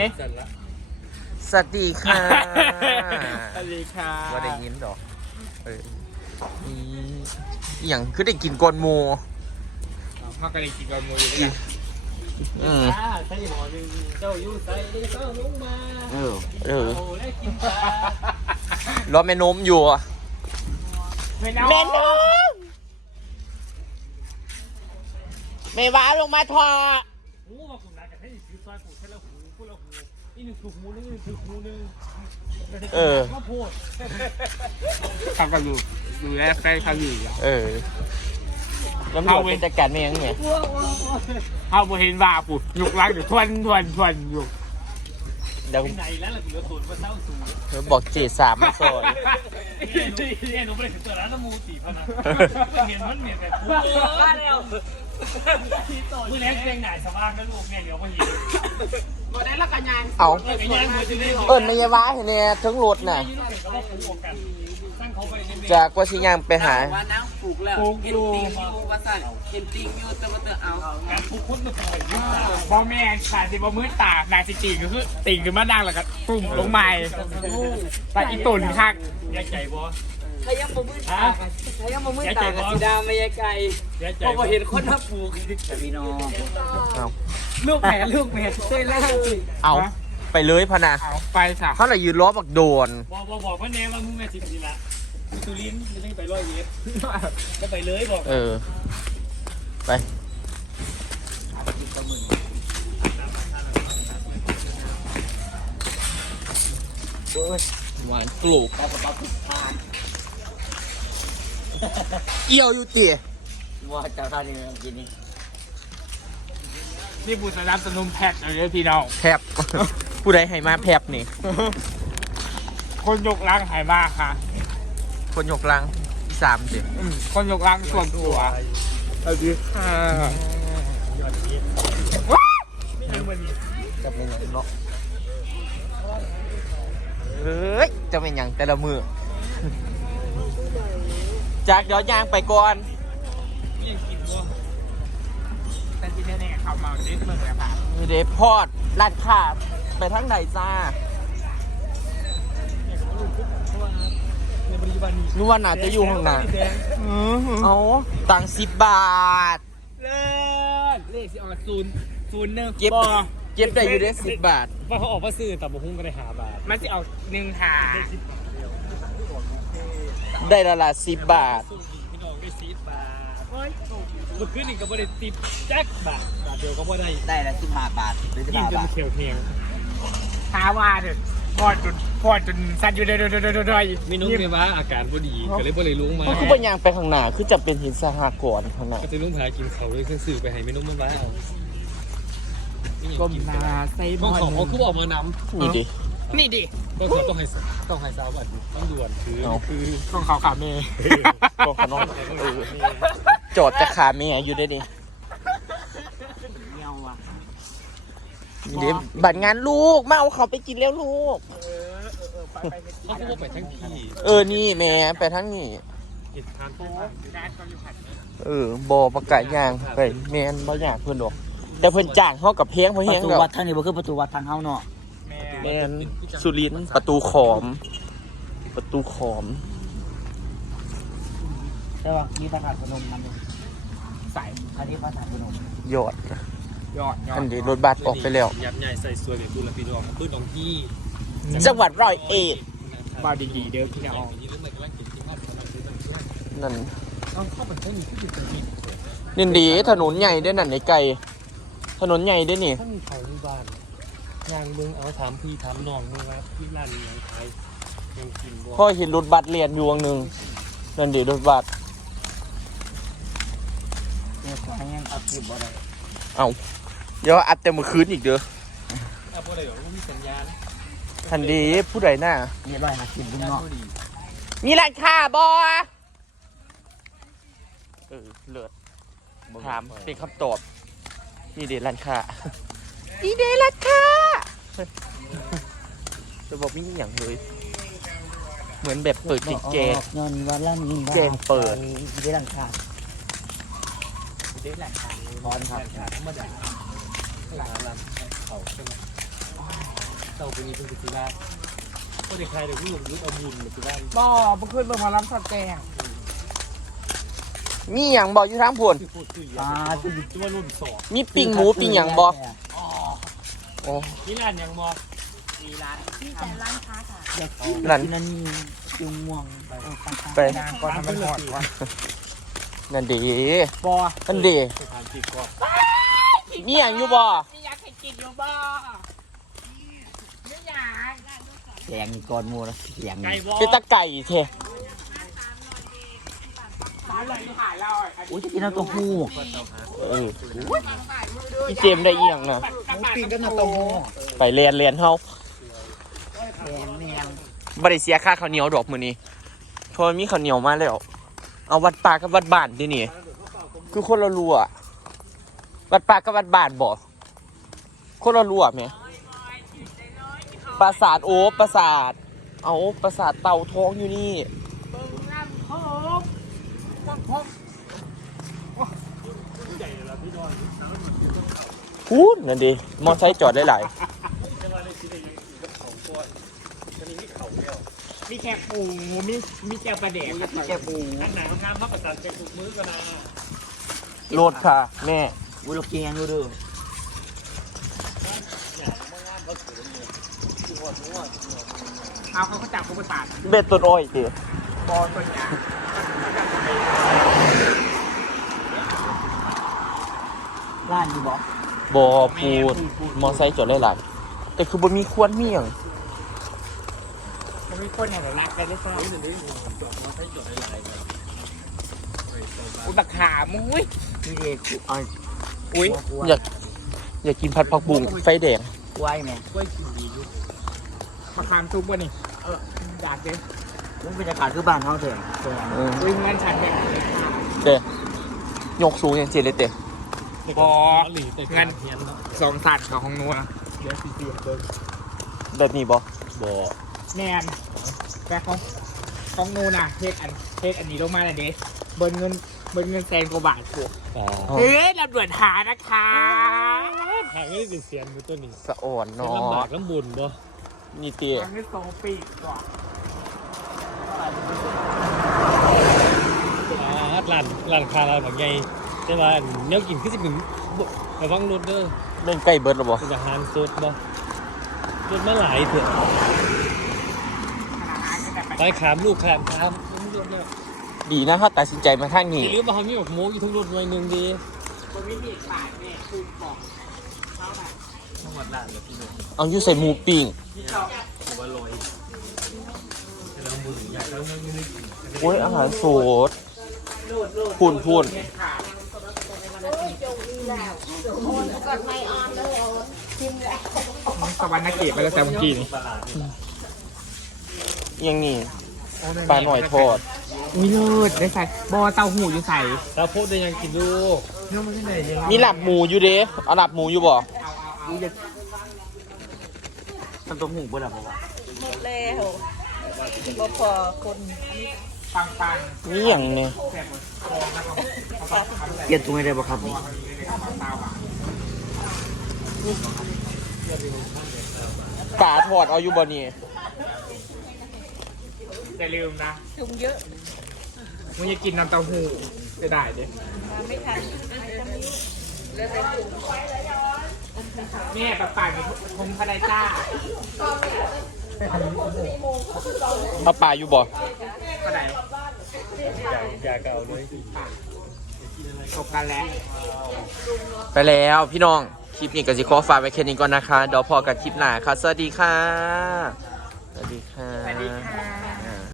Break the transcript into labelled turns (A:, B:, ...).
A: สวัสดีค่ะ
B: สวัสดีค่ะ
A: ว่าได้ยินดอกนี่อย่างคือได้กินกวนหมู
B: พ่อก็เลยกินกอนมูอยู่ด้วยกันใส่หมอหนึ่งเจ้าอยู่ใส่เจ้าลงมาโอ้ได้กินปลารอ
A: แม่นมอยู่อ่ะ
B: แม่นม
A: ไม่ว้าลงมาทอ
B: หูมาขุนรักกันให้ซื้อซอยผูกแค่ละหูพูดละหูนี่หนึ่งถูกหูนึงนี่ถูกหูนึงมาพูดทำกันดูแลใกล้เขาอยู่
A: แล้วเราเป็นจัดการไม่ยังไง
B: เขาบ่เห็นว่าปุ๊บยุกล้างอยู่ทวนอยู่
A: เดี๋ยว
B: ไหนแล้วล่ะถึงจะสูญว่าเศร้าสูญ
A: เธอบอกJ3มาซอย
B: หนูไม่ได้ถึงตัวร้านน้ำมูตีพนะเห็นมันเหม็นแบบพูดแล้วมือแรงเกรงหน่ายสว่างแล้วลูกเนี่ยเดี๋ยวมาเห็นมาได้ละกันยัง
A: เอาไม่ยว้าเห็นเนี่ยทั้งรถน่ะจากว่าชิยังไปหา
C: ว่าน้ำปลูกแล้วเห็นติงอยู่ว่าสั่นเห็นติงอยู่แต่ว่าเธอเอา
B: การปลูกคุ้นมาปล่อยพ่อแม่ขาดสิบ่มือตานายสิติงก็คือติงขึ้นมาดังแล้วก็ตุ่มลงใหม่แต่อีตุ่นคักยายใจบ่
C: ถ้ายังบ่มือตาถ้ายังบ่มือตาสีดาไม่ยายไก่พอเห็นคนมาปลูกพี่น้องลูกแม่เต้นแล้ว
A: เอาไปเลยพนะ
B: ไปค่ะ
A: เขาเลยยืนล้อบักโดน
B: บอกว่าแน่ว่ามึงแม่สิบนี่ละสุรินทร์จะไม่ไป100 เมตรก็ไปเลยบอก
A: ไปหวานกลูกเอี่ยวอยู่ตี
C: ว่าเจ้าท่านนี่กิน
B: นี่บุษราสนุมแพทเลยพี่น้อง
A: แพบผู้ใดให้มาแพบนี่
B: คนยกล้างหายมาค่ะ
A: คนยกลัง3สิ
B: คนยกล้างส่วนตัวสวัสดีค่ะ
A: จะเป็นอย่างเนาะจะเป็นอย่างแต่ละมือจากเดี๋ยวยางไปก่อน
B: ยังกินบ่แต่ที่แน่ๆเขาเมาเด็ดมึงแล้วค่ะ
A: มีเดพอดร้านค้าไปทั้งไหนจ้ารู้ว่าน่าจะอยู่ข้างหน้าเอาตัง10 บาท
B: เลขสิออก001
A: เก็บได้อยู่ได้10 บาท
B: ว่าเขาออกมาซื้อแต่บุ้งก็ได้5 บาทมันจะเอา1 หา
A: ได้ละ10 บาท
B: พี่น้องได้10 บาทเมื่อคืนนี่ก็ไม่ได้10 แจ็คบาทเดียวก็ไม่
C: ได้ละ15 บาท
B: กินจนเขียวเทียงหาว่าเถอะพอดจนสั่นอยู่ด้วย
D: ไม่นุ่มเลยว่าอาการพอดีก็เลยพอเลยลุงมา
A: คือเป็นยางไปข้างหน้าคือจะเป็นหินสหกรณ์ข้างหน้า
D: ก็จะลุงพากินเขาเลยสื่อไปให้ไม่นุ่มมันว่าเอา
B: ก้มนาใส่บอล
D: เขาคือบอกมาน
A: ำนี่ดิ
D: ต้องให้สาวแบบต้องด่วนคือ
B: ต้องเขาขาเมย์
A: ต้องขนมจอดจะขาเมย์อยู่ได้ดิเดี๋ยวบัตรงานลูกมาเอาเขาไปกินแล้วลูก
D: เขาพูดไปทั้งที่
A: นี่แม่ไปทั้งนี้บอประกาศย่างไปแมนบ่อยากเพื่อนดอกแต่เพื่อนจ้างเขากับเพียงเพียง
C: ประตูวัดทางนี้บ่คือประตูวัดทางเฮาเนาะ
A: แมนสุรินทร์ประตูขอม
C: ใช่ป่ะมีพระธาตุพนมมันใส่อันนี้พระธาตุพนม
A: ยอดอันนี้รถบัสออกไปแล้ว
D: ยับใหญ่ใส่สวยแบบคุณละพี่น้องพื้นของที่
A: จังหวัด101
B: บ้าดีๆเด้อพี่น้อง
A: นั่นนี่ดีถนนใหญ่ด้วยนั่นในไกลถนนใหญ่ด้วยนี่
D: ถ้ามีเขาที่บ้านงานมึงเอาถามพี่ถามน้องมึงว่าพี่ร้านยังไงยังกินบ่
A: พ่อเห็นรถบัสเรียนอยู่วงนึงนั่นดีรถบัส
C: เนี่ยขอให้ยังอัพคลิปบ่ได้
A: เอาเดี๋ยวอัดแต่เมื่อคืนอีกเด้อ
D: ผู้ใดบอกว่ามีสัญญาณ
A: ทันดีผู้ใดหน้า
C: มี150เนาะ
A: มีร้านค้าบ่เลิศถามเป็นคำตอบนี่เดร้านค้าจะบอกไม่มีอย่างเลยเหมือนแบบเปิดติดแกงแกงเปิด
C: ได้ร้านค้าพรครับ
D: ธรรมดาร้านเขาใช่ไหมต่าไปนี้เป็นสิว่าก็ได้ใครเดี๋ยวพี่หนุ่มยุทธเอาบุญหรือสิว่า
C: บ่บ่ขึ้นมารับสัตว์แกง
A: มีหยังบ่อยู่ทางพุ่น
D: ที่พูดคุยจะอยู่ตัวรุ่นสอง
A: มีปิ้งหมูปิ้งหยังบ่โอ้
D: นี่ร้านยังมอ
C: มีร้าน
E: ที่แต่ร้านค้าค่ะ
C: อยากกิน
A: นั่น
C: ที่นั่นมีจุงม่วงไป
A: ไป
C: นางก่อนมันหอดก่อน
A: นั่นดี
C: บ่
A: นั่นดี
D: สถานที่ก็
A: มีหยังอยู่บ่
C: มีอยากให้กินอยู่บ่ไม่อยาก
F: แกงก่อนหมูนะแกง
D: ไก่บอ
A: เป็นตะไก่เท่
C: ร้านอะไรที่ขายเรา
F: อุ้ยจะกินน้ำเต้าหู้
A: เออพี่เจมส์ได้อีหยังนะ
C: ปิ้งก็น้ำเต้าหู้
A: ไปเรียนเฮา
C: แกงแมง
A: บ่ได้เสียค่าข้าวเหนียวดอกมื้อนี้เพราะมันมีข้าวเหนียวมาแล้ว เอาวัดป่ากับวัดบ้านที่นี่คือคนละรัววัดป่ากับวัดบ้านบ่คนละรัวแหมปราสาทโอ้ปราสาทเอาปราสาทเต่าทองอยู่นี่ พูดนั่นดิมอไซค์จอดได้หลาย
C: มีแกงปูมีแกงปลาแดกมีแกงปู
D: อันไหนงานมาประจันเป็นทุกมื้อก็นะ
A: โลดค่ะ แม่
F: อุ้ยเราแกงดูดู
C: เอาเขาจับเขาประสาท
A: เบ็ดต้นอ้อยดิ
C: บอตัวอย่าง
F: ร้านอยู่บ่
A: บอพูดมอไซค์จอดได้หลายแต่คือบ่มีควรมีหยัง
C: มันมีคนอย่างไรกันได้ซ้ำอุตขามุ้ย
F: นี่เด็กเอา
C: อุ้ย
A: อยากกินผัดผักบุ้งไฟแดง
F: กล้วยแม่
C: มาคามซุปวะนี่อยากเด้
F: มันบรรยากาศคือบ้านเขาเถอะ
C: อุ้ยเงินฉันแบบ
A: เด้ยกสูงอย่างเจเลยเด้
C: บอ
D: หลีแต่
C: เงิน
D: เฮียนเนาะ
C: สองสัตว์ของของนัวเดี๋ยวซีเบิ้ง
A: แบบนี้บ่
D: บ่
C: แนนแต่ของนูน่ะเทคอันนี้ลงมาเลยเด้เบิ้เงินแสนกว่าบาทถูก
D: อ๋อ
C: เฮ้ยตำรวจหานะคะ
D: ทางนี้เป็นเสียนอยู่ตัวนี้
A: สะอ่อน
D: ลำ
A: เนา
D: บา
A: ะ
D: กลำบุญบ่
A: นี่เตี้ย
C: มันไม่โซปีกว่ะ
D: ร้านค้าร้านบางใหญ่แต่ว่าแนวกินคือสิเป็นระวังรถเด้อ
A: เล่นใกล้เบิดแล้วบ่
D: เป็นอาหารสดบ่รถมาหลายเถอะไปขามลูกขามรถเนี่ย
A: ดีนะถ้าตัดสินใจมาทางนี้
D: หรือบ่เขามีแบบโม้อยู่ทุกรถหน่วยหนึงดี
C: มันไม่มีปาดเนี่ยคือบอกเท่าไหร่
D: ทั้งหมดร้านแล้วพี่น้อง
A: เอาอยู่ใส่หมูปิ้ง
C: ที่สอง
D: ผมว่าลอยแล้วบุญอยากแล้วไม่ได้กิน
A: โอ้ยอาหารสดพูน
C: ขาด สวรรค์เกตไปแล้วแต่เมื่อกี้นี่
A: ยังนี่ปลาหน่อยทอด
C: อุ้ยเลิศได้ใส่บอเต้าหูอยู่ใส่
D: ตาโพดได้ยังกินดู
C: เนื้อมันที่ไหนยัง
A: มีหลับหมูอยู่เด้เอาหลับหมูอยู่บ่
F: น้ำเต้าหู้บ่ล่ะผมว่า
E: หมดแล้วบ่พอคน
C: ปัง
A: นี่อย่างเนี่ย
C: ๆแบบคองนะครับ
F: เกียนตรงไหนได้บ่ครับนี่
A: ปลาทอดเอาอยู่บ่นี่
C: อย่าลืมนะ
E: ถุงเยอะ
C: มึงจะกินน้ำเต้าหู้จะได้ดิ
E: มาไม่ทัน
C: เนี่ยปากมีคงพนายจ้า
A: เอาปลาอยู่บ่
C: ก็ได้
D: อยากเอาเลย
C: ตกกันแล้ว
A: ไปแล้วพี่น้อง คลิปนี้ก็สิขอฝากไว้แค่นี้ก่อนนะคะ เดี๋ยวพอกันคลิปหน้าค่ะ สวัสดีค่ะ สวัสดีค่ะ
C: สวัสดีค่ะ